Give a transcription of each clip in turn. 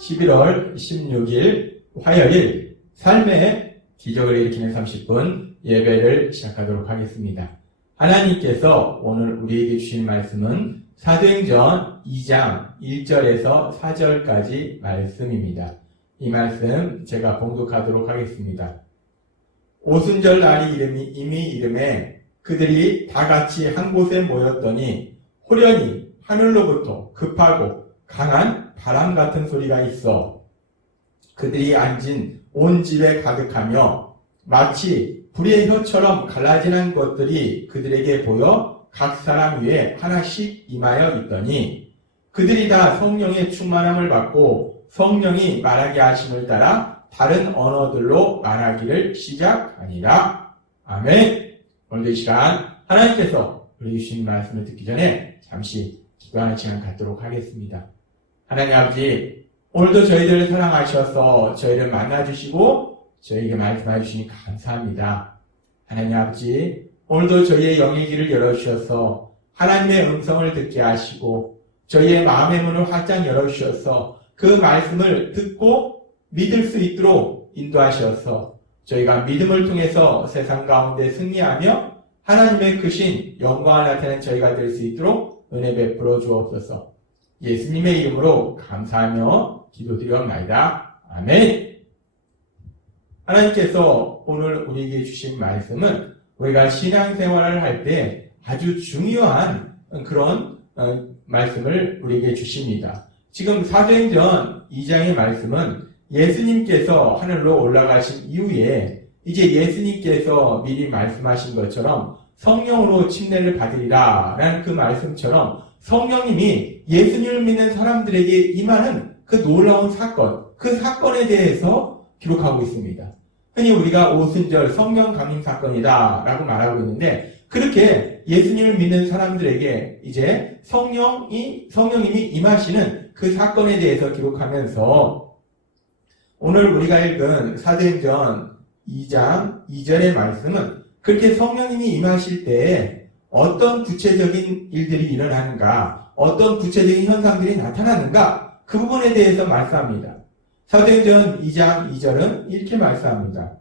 11월 16일 화요일 삶의 기적을 일으키는 30분 예배를 시작하도록 하겠습니다. 하나님께서 오늘 우리에게 주신 말씀은 사도행전 2장 1절에서 4절까지 말씀입니다. 이 말씀 제가 봉독하도록 하겠습니다. 오순절 날이 이미 이름에 그들이 다 같이 한 곳에 모였더니 호련히 하늘로부터 급하고 강한 바람 같은 소리가 있어 그들이 앉은 온 집에 가득하며 마치 불의 혀처럼 갈라지는 것들이 그들에게 보여 각 사람 위에 하나씩 임하여 있더니 그들이 다 성령의 충만함을 받고 성령이 말하게 하심을 따라 다른 언어들로 말하기를 시작하니라. 아멘. 오늘 이 시간 하나님께서 우리 주신 말씀을 듣기 전에 잠시 기도하는 시간 갖도록 하겠습니다. 하나님 아버지, 오늘도 저희들을 사랑하셔서 저희를 만나주시고 저희에게 말씀해 주시니 감사합니다. 하나님 아버지, 오늘도 저희의 영의 길을 열어주셔서 하나님의 음성을 듣게 하시고 저희의 마음의 문을 활짝 열어주셔서 그 말씀을 듣고 믿을 수 있도록 인도하셔서 저희가 믿음을 통해서 세상 가운데 승리하며 하나님의 크신 영광을 나타내는 저희가 될 수 있도록 은혜 베풀어 주옵소서. 예수님의 이름으로 감사하며 기도드리옵나이다. 아멘. 하나님께서 오늘 우리에게 주신 말씀은 우리가 신앙생활을 할 때 아주 중요한 그런 말씀을 우리에게 주십니다. 지금 사도행전 2장의 말씀은 예수님께서 하늘로 올라가신 이후에 이제 예수님께서 미리 말씀하신 것처럼 성령으로 침례를 받으리라 라는 그 말씀처럼 성령님이 예수님을 믿는 사람들에게 임하는 그 놀라운 사건, 그 사건에 대해서 기록하고 있습니다. 흔히 우리가 오순절 성령 강림 사건이다 라고 말하고 있는데 그렇게 예수님을 믿는 사람들에게 이제 성령님이 임하시는 그 사건에 대해서 기록하면서 오늘 우리가 읽은 사도행전 2장 2절의 말씀은 그렇게 성령님이 임하실 때 어떤 구체적인 일들이 일어나는가, 어떤 구체적인 현상들이 나타나는가 그 부분에 대해서 말씀합니다. 사도행전 2장 2절은 이렇게 말씀합니다.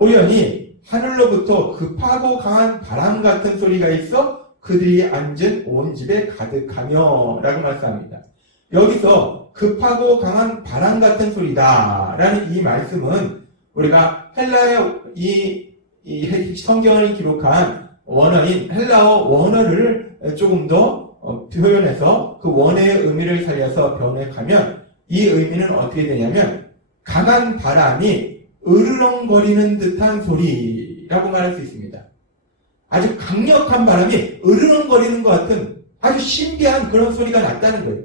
호련히 하늘로부터 급하고 강한 바람 같은 소리가 있어 그들이 앉은 온 집에 가득하며 라고 말씀합니다. 여기서 급하고 강한 바람 같은 소리다 라는 이 말씀은 우리가 헬라의 이 성경을 기록한 원어인 헬라어 원어를 조금 더 표현해서 그 원어의 의미를 살려서 번역하면 이 의미는 어떻게 되냐면 강한 바람이 으르렁거리는 듯한 소리라고 말할 수 있습니다. 아주 강력한 바람이 으르렁거리는 것 같은 아주 신비한 그런 소리가 났다는 거예요.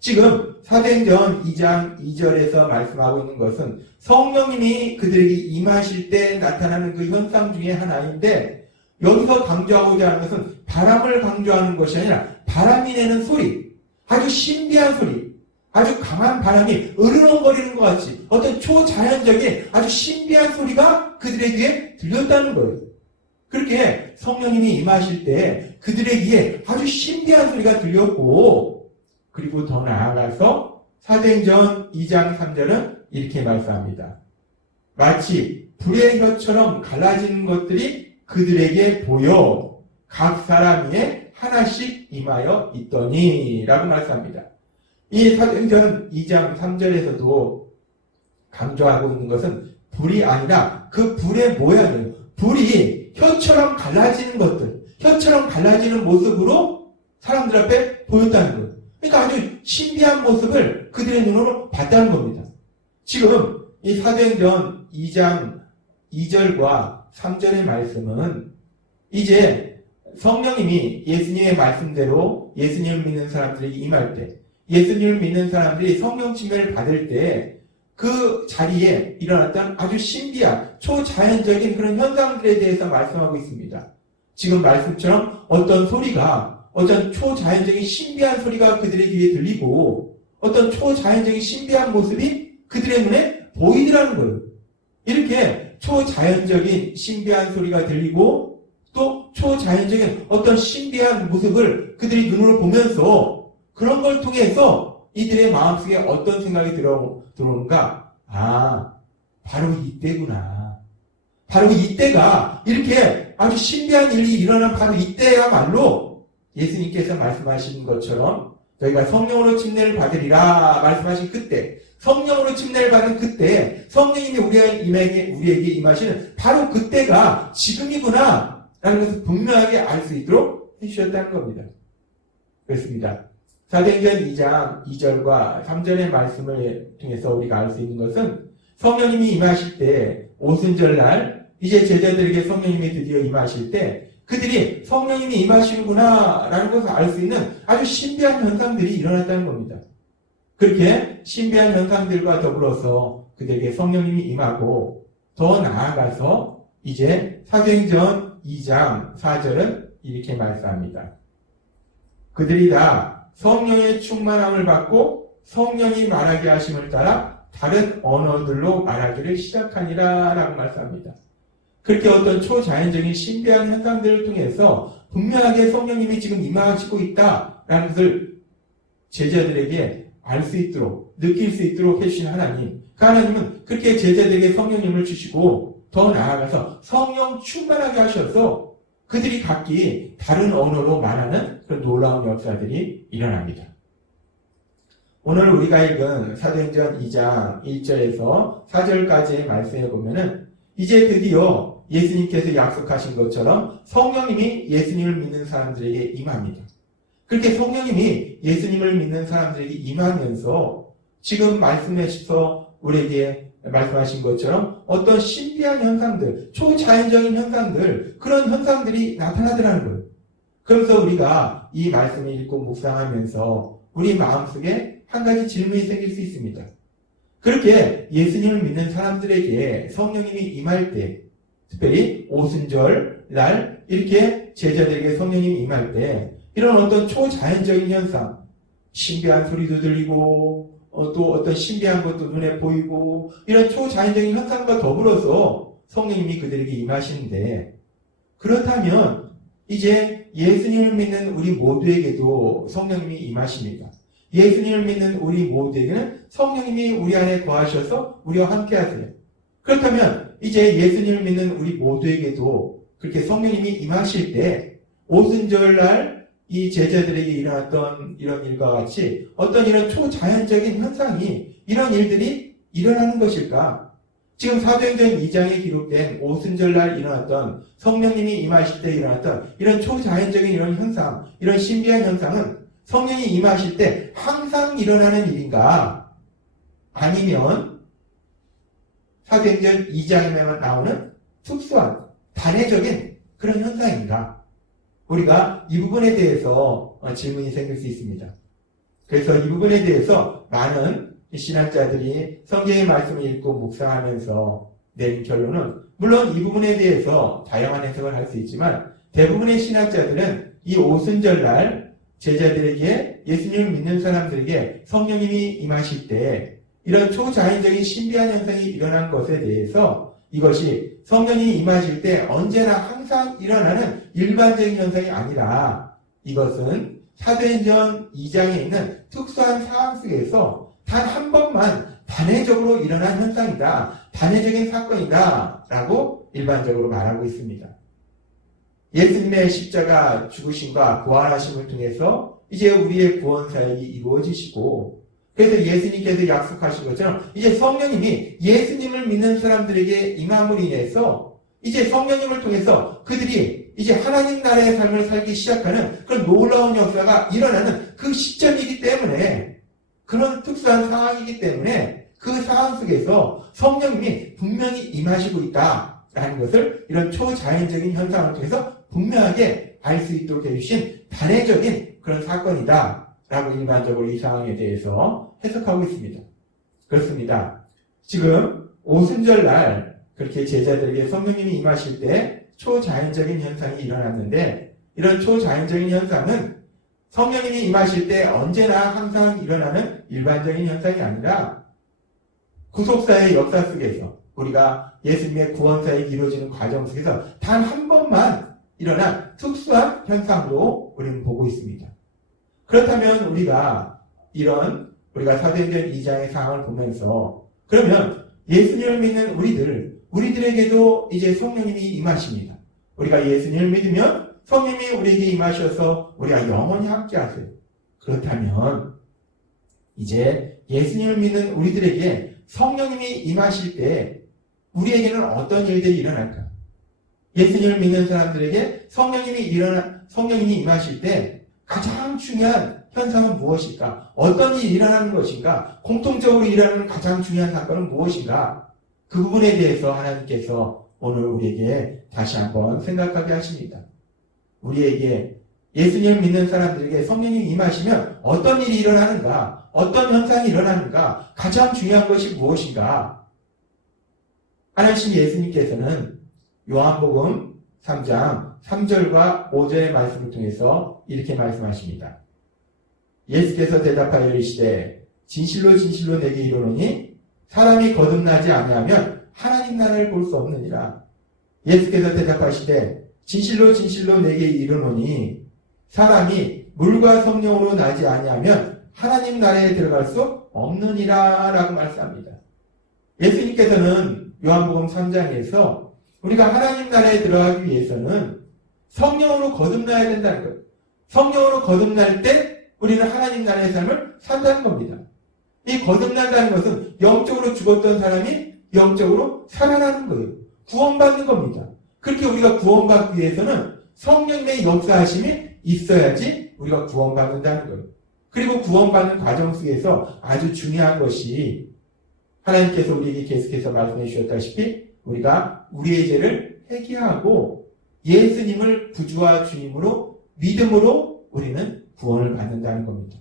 지금 사도행전 2장 2절에서 말씀하고 있는 것은 성령님이 그들에게 임하실 때 나타나는 그 현상 중에 하나인데 여기서 강조하고자 하는 것은 바람을 강조하는 것이 아니라 바람이 내는 소리, 아주 신비한 소리, 아주 강한 바람이 으르렁거리는 것 같이 어떤 초자연적인 아주 신비한 소리가 그들의 귀에 들렸다는 거예요. 그렇게 성령님이 임하실 때 그들의 귀에 아주 신비한 소리가 들렸고 그리고 더 나아가서 사도행전 2장 3절은 이렇게 말씀합니다. 마치 불의 혀처럼 갈라지는 것들이 그들에게 보여 각 사람 위에 하나씩 임하여 있더니 라고 말씀합니다. 이 사도행전 2장 3절에서도 강조하고 있는 것은 불이 아니라 그 불의 모양이에요. 불이 혀처럼 갈라지는 것들, 혀처럼 갈라지는 모습으로 사람들 앞에 보였다는 거예요. 그러니까 아주 신비한 모습을 그들의 눈으로 봤다는 겁니다. 지금 이 사도행전 2장 2절과 3절의 말씀은 이제 성령님이 예수님의 말씀대로 예수님을 믿는 사람들에게 임할 때 예수님을 믿는 사람들이 성령 침례를 받을 때 그 자리에 일어났던 아주 신비한 초자연적인 그런 현상들에 대해서 말씀하고 있습니다. 지금 말씀처럼 어떤 소리가 어떤 초자연적인 신비한 소리가 그들의 귀에 들리고 어떤 초자연적인 신비한 모습이 그들의 눈에 보이더라는 거예요. 이렇게 초자연적인 신비한 소리가 들리고 또 초자연적인 어떤 신비한 모습을 그들이 눈으로 보면서 그런 걸 통해서 이들의 마음속에 어떤 생각이 들어오는가? 아, 바로 이때구나. 바로 이때가 이렇게 아주 신비한 일이 일어난 바로 이때야말로 예수님께서 말씀하신 것처럼 저희가 성령으로 침례를 받으리라 말씀하신 그때, 성령으로 침례를 받은 그때 성령님이 우리에게 임하시는 바로 그때가 지금이구나 라는 것을 분명하게 알 수 있도록 해주셨다는 겁니다. 그렇습니다. 사도행전 2장 2절과 3절의 말씀을 통해서 우리가 알 수 있는 것은 성령님이 임하실 때 오순절날 이제 제자들에게 성령님이 드디어 임하실 때 그들이 성령님이 임하시는구나 라는 것을 알 수 있는 아주 신비한 현상들이 일어났다는 겁니다. 그렇게 신비한 현상들과 더불어서 그들에게 성령님이 임하고 더 나아가서 이제 사도행전 2장 4절은 이렇게 말씀합니다. 그들이 다 성령의 충만함을 받고 성령이 말하게 하심을 따라 다른 언어들로 말하기를 시작하니라 라고 말씀합니다. 그렇게 어떤 초자연적인 신비한 현상들을 통해서 분명하게 성령님이 지금 임하시고 있다라는 것을 제자들에게 알 수 있도록 느낄 수 있도록 해주신 하나님, 그 하나님은 그렇게 제자들에게 성령님을 주시고 더 나아가서 성령 충만하게 하셔서 그들이 각기 다른 언어로 말하는 그런 놀라운 역사들이 일어납니다. 오늘 우리가 읽은 사도행전 2장 1절에서 4절까지의 말씀에 보면은 이제 드디어 예수님께서 약속하신 것처럼 성령님이 예수님을 믿는 사람들에게 임합니다. 그렇게 성령님이 예수님을 믿는 사람들에게 임하면서 지금 말씀하셔서 우리에게 말씀하신 것처럼 어떤 신비한 현상들, 초자연적인 현상들, 그런 현상들이 나타나더라는 거예요. 그래서 우리가 이 말씀을 읽고 묵상하면서 우리 마음속에 한 가지 질문이 생길 수 있습니다. 그렇게 예수님을 믿는 사람들에게 성령님이 임할 때, 특별히 오순절 날 이렇게 제자들에게 성령님이 임할 때 이런 어떤 초자연적인 현상, 신비한 소리도 들리고 또 어떤 신비한 것도 눈에 보이고 이런 초자연적인 현상과 더불어서 성령님이 그들에게 임하시는데, 그렇다면 이제 예수님을 믿는 우리 모두에게도 성령님이 임하십니다. 예수님을 믿는 우리 모두에게는 성령님이 우리 안에 거하셔서 우리와 함께 하세요. 그렇다면 이제 예수님을 믿는 우리 모두에게도 그렇게 성령님이 임하실 때 오순절날 이 제자들에게 일어났던 이런 일과 같이 어떤 이런 초자연적인 현상이, 이런 일들이 일어나는 것일까? 지금 사도행전 2장에 기록된 오순절날 일어났던 성령님이 임하실 때 일어났던 이런 초자연적인 이런 현상, 이런 신비한 현상은 성령이 임하실 때 항상 일어나는 일인가? 아니면 사도행전 2장에만 나오는 특수한 단회적인 그런 현상인가? 우리가 이 부분에 대해서 질문이 생길 수 있습니다. 그래서 이 부분에 대해서 많은 신학자들이 성경의 말씀을 읽고 묵상하면서 내린 결론은, 물론 이 부분에 대해서 다양한 해석을 할 수 있지만 대부분의 신학자들은 이 오순절날 제자들에게, 예수님을 믿는 사람들에게 성령님이 임하실 때 이런 초자연적인 신비한 현상이 일어난 것에 대해서 이것이 성령이 임하실 때 언제나 항상 일어나는 일반적인 현상이 아니라 이것은 사도행전 2장에 있는 특수한 상황 속에서 단 한 번만 단회적으로 일어난 현상이다, 단회적인 사건이다 라고 일반적으로 말하고 있습니다. 예수님의 십자가 죽으심과 부활하심을 통해서 이제 우리의 구원 사역이 이루어지시고, 그래서 예수님께서 약속하신 것처럼 이제 성령님이 예수님을 믿는 사람들에게 임함으로 인해서 이제 성령님을 통해서 그들이 이제 하나님 나라의 삶을 살기 시작하는 그런 놀라운 역사가 일어나는 그 시점이기 때문에, 그런 특수한 상황이기 때문에 그 상황 속에서 성령님이 분명히 임하시고 있다라는 것을 이런 초자연적인 현상을 통해서 분명하게 알 수 있도록 해주신 단회적인 그런 사건이다 라고 일반적으로 이 상황에 대해서 해석하고 있습니다. 그렇습니다. 지금 오순절날 그렇게 제자들에게 성령님이 임하실 때 초자연적인 현상이 일어났는데, 이런 초자연적인 현상은 성령님이 임하실 때 언제나 항상 일어나는 일반적인 현상이 아니라 구속사의 역사 속에서, 우리가 예수님의 구원사역이 이루어지는 과정 속에서 단 한 번만 일어난 특수한 현상으로 우리는 보고 있습니다. 그렇다면 우리가 이런 우리가 사도행전 2장의 상황을 보면서 그러면 예수님을 믿는 우리들에게도 이제 성령님이 임하십니다. 우리가 예수님을 믿으면 성령님이 우리에게 임하셔서 우리가 영원히 함께 하세요. 그렇다면 이제 예수님을 믿는 우리들에게 성령님이 임하실 때 우리에게는 어떤 일들이 일어날까? 예수님을 믿는 사람들에게 성령님이 임하실 때 가장 중요한 현상은 무엇일까? 어떤 일이 일어나는 것인가? 공통적으로 일어나는 가장 중요한 사건은 무엇인가? 그 부분에 대해서 하나님께서 오늘 우리에게 다시 한번 생각하게 하십니다. 우리에게 예수님을 믿는 사람들에게 성령이 임하시면 어떤 일이 일어나는가? 어떤 현상이 일어나는가? 가장 중요한 것이 무엇인가? 하나님 예수님께서는 요한복음 3장 3절과 5절의 말씀을 통해서 이렇게 말씀하십니다. 예수께서 대답하여 이르시되 진실로 진실로 내게 이르노니 사람이 거듭나지 아니하면 하나님 나라를 볼 수 없느니라. 예수께서 대답하시되 진실로 진실로 내게 이르노니 사람이 물과 성령으로 나지 아니하면 하나님 나라에 들어갈 수 없느니라 라고 말씀합니다. 예수님께서는 요한복음 3장에서 우리가 하나님 나라에 들어가기 위해서는 성령으로 거듭나야 된다는 거예요. 성령으로 거듭날 때 우리는 하나님 나라의 삶을 산다는 겁니다. 이 거듭난다는 것은 영적으로 죽었던 사람이 영적으로 살아나는 거예요. 구원받는 겁니다. 그렇게 우리가 구원받기 위해서는 성령님의 역사하심이 있어야지 우리가 구원받는다는 거예요. 그리고 구원받는 과정 속에서 아주 중요한 것이 하나님께서 우리에게 계속해서 말씀해 주셨다시피 우리가 우리의 죄를 회개하고 예수님을 구주와 주님으로 믿음으로 우리는 구원을 받는다는 겁니다.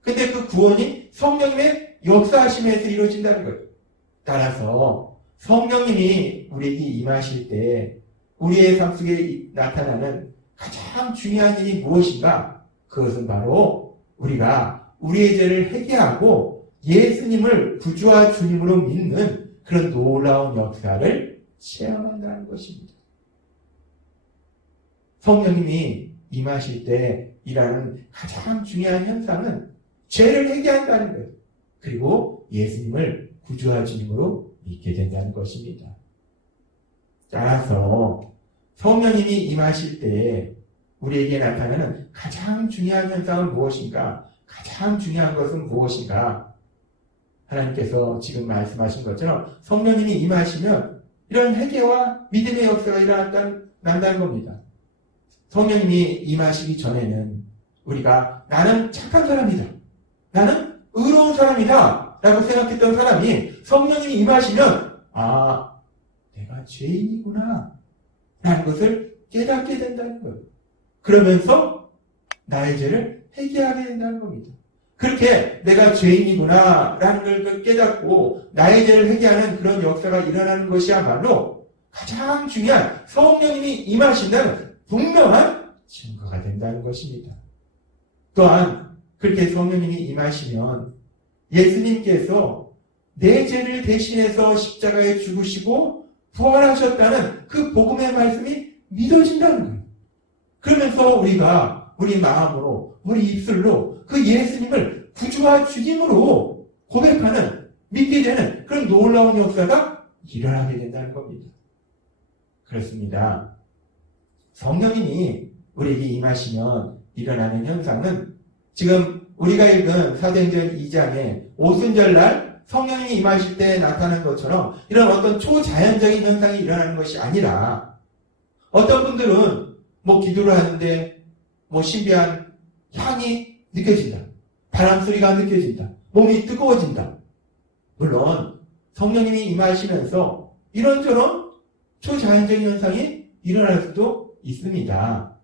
근데 그 구원이 성령님의 역사하심에서 이루어진다는 거예요. 따라서 성령님이 우리에게 임하실 때 우리의 삶 속에 나타나는 가장 중요한 일이 무엇인가? 그것은 바로 우리가 우리의 죄를 회개하고 예수님을 구주와 주님으로 믿는 그런 놀라운 역사를 체험한다는 것입니다. 성령님이 임하실 때 일하는 가장 중요한 현상은 죄를 회개한다는 거예요. 그리고 예수님을 구주와 주님으로 믿게 된다는 것입니다. 따라서 성령님이 임하실 때 우리에게 나타나는 가장 중요한 현상은 무엇인가? 가장 중요한 것은 무엇인가? 하나님께서 지금 말씀하신 것처럼 성령님이 임하시면 이런 회개와 믿음의 역사가 일어난다는 겁니다. 성령님이 임하시기 전에는 우리가 나는 착한 사람이다. 나는 의로운 사람이다. 라고 생각했던 사람이 성령님이 임하시면 내가 죄인이구나. 라는 것을 깨닫게 된다는 거예요. 그러면서 나의 죄를 회개하게 된다는 겁니다. 그렇게 내가 죄인이구나 라는 걸 깨닫고 나의 죄를 회개하는 그런 역사가 일어나는 것이야말로 가장 중요한 성령님이 임하신다는 분명한 증거가 된다는 것입니다. 또한 그렇게 성령님이 임하시면 예수님께서 내 죄를 대신해서 십자가에 죽으시고 부활하셨다는 그 복음의 말씀이 믿어진다는 거예요. 그러면서 우리가 우리 마음으로 우리 입술로 그 예수님을 구주와 주님으로 고백하는 믿게 되는 그런 놀라운 역사가 일어나게 된다는 겁니다. 그렇습니다. 성령님이 우리에게 임하시면 일어나는 현상은 지금 우리가 읽은 사도행전 2장의 오순절날 성령님이 임하실 때 나타나는 것처럼 이런 어떤 초자연적인 현상이 일어나는 것이 아니라 어떤 분들은 기도를 하는데 신비한 향이 느껴진다. 바람 소리가 느껴진다. 몸이 뜨거워진다. 물론 성령님이 임하시면서 이런저런 초자연적인 현상이 일어날 수도 있습니다.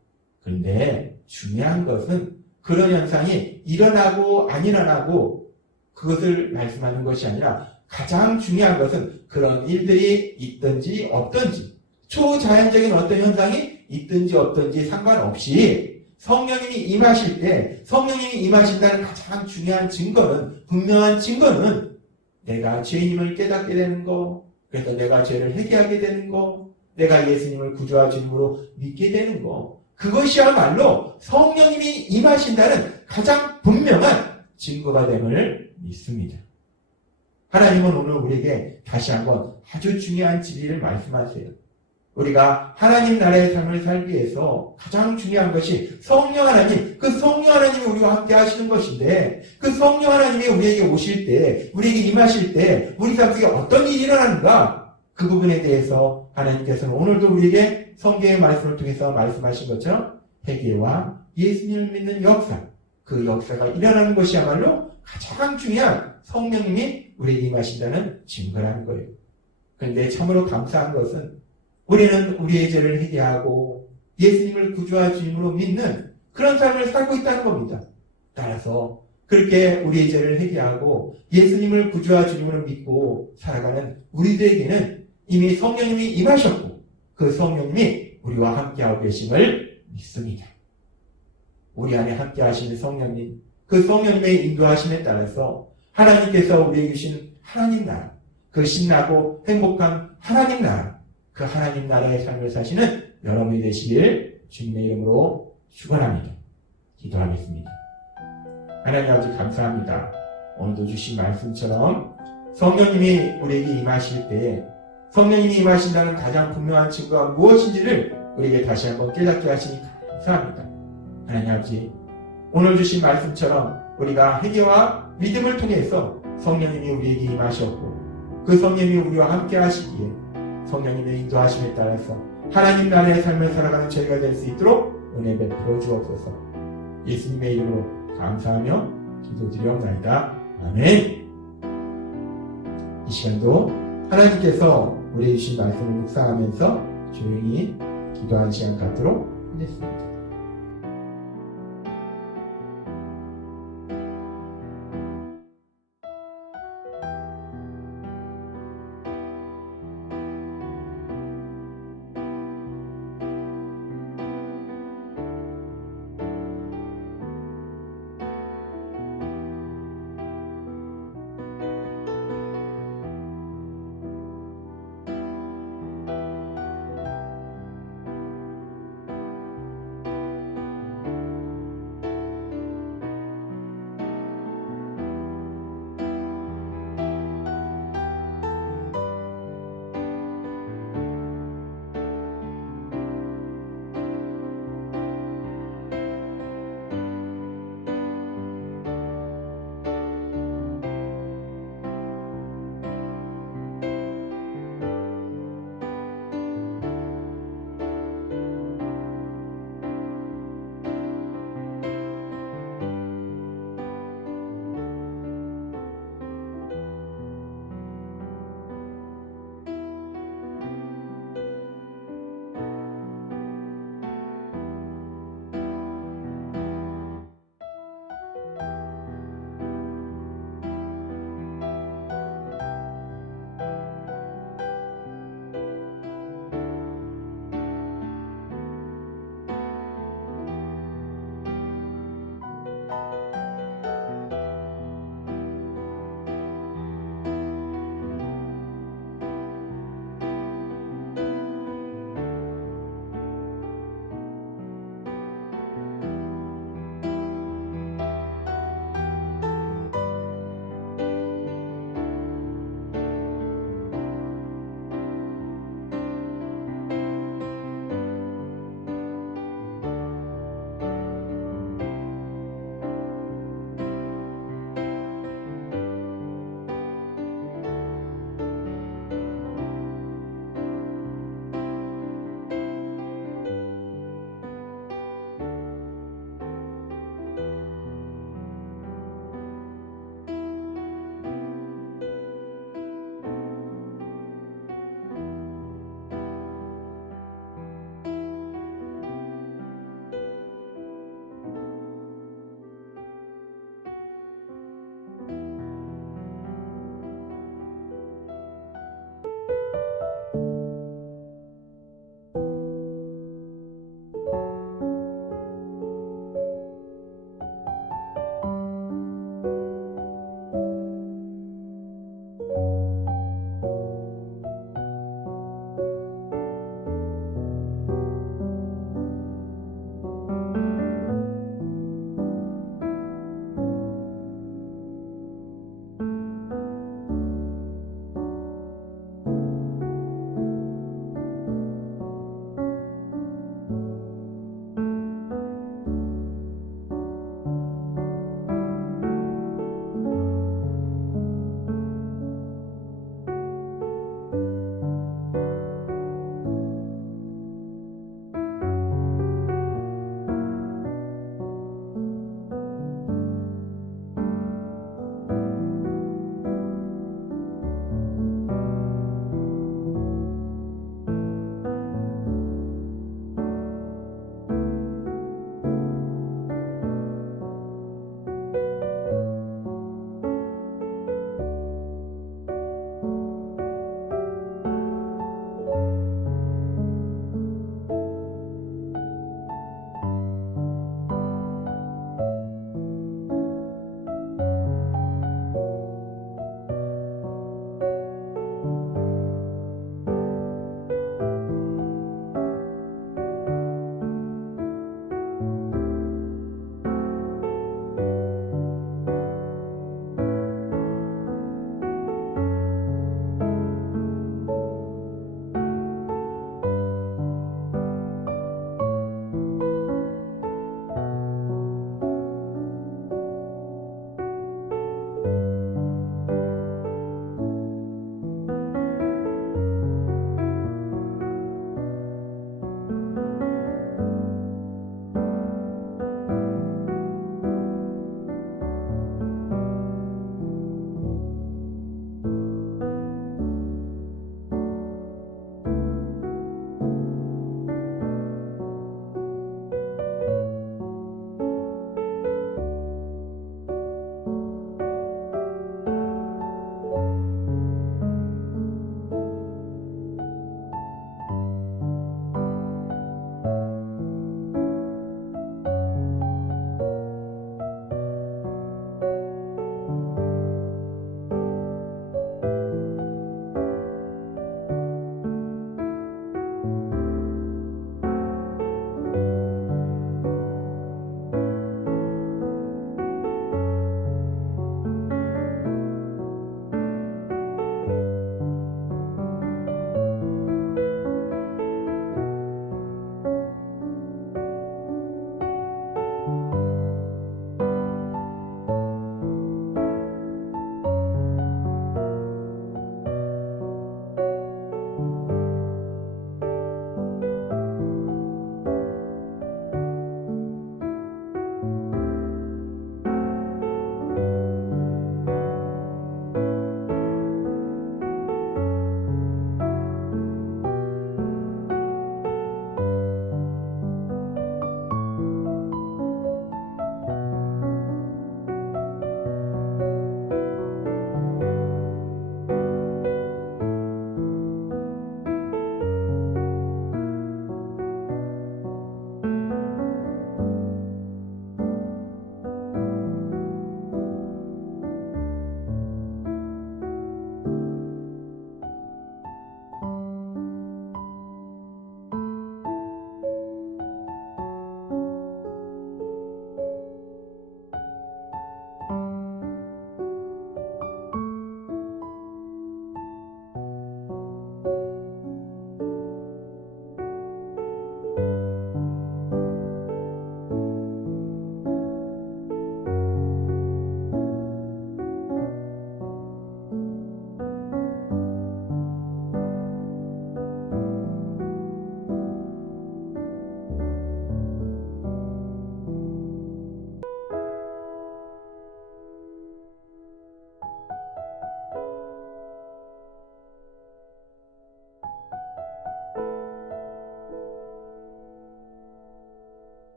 그런데 중요한 것은 그런 현상이 일어나고 안 일어나고 그것을 말씀하는 것이 아니라 가장 중요한 것은 그런 일들이 있든지 없든지 초자연적인 어떤 현상이 있든지 없든지 상관없이 성령님이 임하실 때 성령님이 임하신다는 가장 중요한 증거는 분명한 증거는 내가 죄인임을 깨닫게 되는 거 그래서 내가 죄를 회개하게 되는 거 내가 예수님을 구주와 주님으로 믿게 되는 거 그것이야말로 성령님이 임하신다는 가장 분명한 증거가 됨을 믿습니다. 하나님은 오늘 우리에게 다시 한번 아주 중요한 진리를 말씀하세요. 우리가 하나님 나라의 삶을 살기 위해서 가장 중요한 것이 성령 하나님, 그 성령 하나님이 우리와 함께 하시는 것인데, 그 성령 하나님이 우리에게 오실 때, 우리에게 임하실 때 우리 삶 속에 어떤 일이 일어나는가, 그 부분에 대해서 하나님께서는 오늘도 우리에게 성경의 말씀을 통해서 말씀하신 것처럼 회개와 예수님을 믿는 역사, 그 역사가 일어나는 것이야말로 가장 중요한 성령님이 우리에게 임하신다는 증거라는 거예요. 그런데 참으로 감사한 것은 우리는 우리의 죄를 회개하고 예수님을 구주와 주님으로 믿는 그런 삶을 살고 있다는 겁니다. 따라서 그렇게 우리의 죄를 회개하고 예수님을 구주와 주님으로 믿고 살아가는 우리들에게는 이미 성령님이 임하셨고 그 성령님이 우리와 함께하고 계심을 믿습니다. 우리 안에 함께 하시는 성령님, 그 성령님의 인도하심에 따라서 하나님께서 우리에게 주신 하나님 나라, 그 신나고 행복한 하나님 나라, 그 하나님 나라의 삶을 사시는 여러분이 되시길 주님의 이름으로 축원합니다. 기도하겠습니다. 하나님 아버지 감사합니다. 오늘도 주신 말씀처럼 성령님이 우리에게 임하실 때 성령님이 임하신다는 가장 분명한 증거가 무엇인지를 우리에게 다시 한번 깨닫게 하시니 감사합니다. 하나님 아버지, 오늘 주신 말씀처럼 우리가 회개와 믿음을 통해서 성령님이 우리에게 임하셨고 그 성령님이 우리와 함께 하시기에 성령님의 인도하심에 따라서 하나님 나라의 삶을 살아가는 저희가 될 수 있도록 은혜 베풀어 주옵소서. 예수님의 이름으로 감사하며 기도드리옵나이다. 아멘. 이 시간도 하나님께서 우리에게 주신 말씀을 묵상하면서 조용히 기도하는 시간 갖도록 하겠습니다.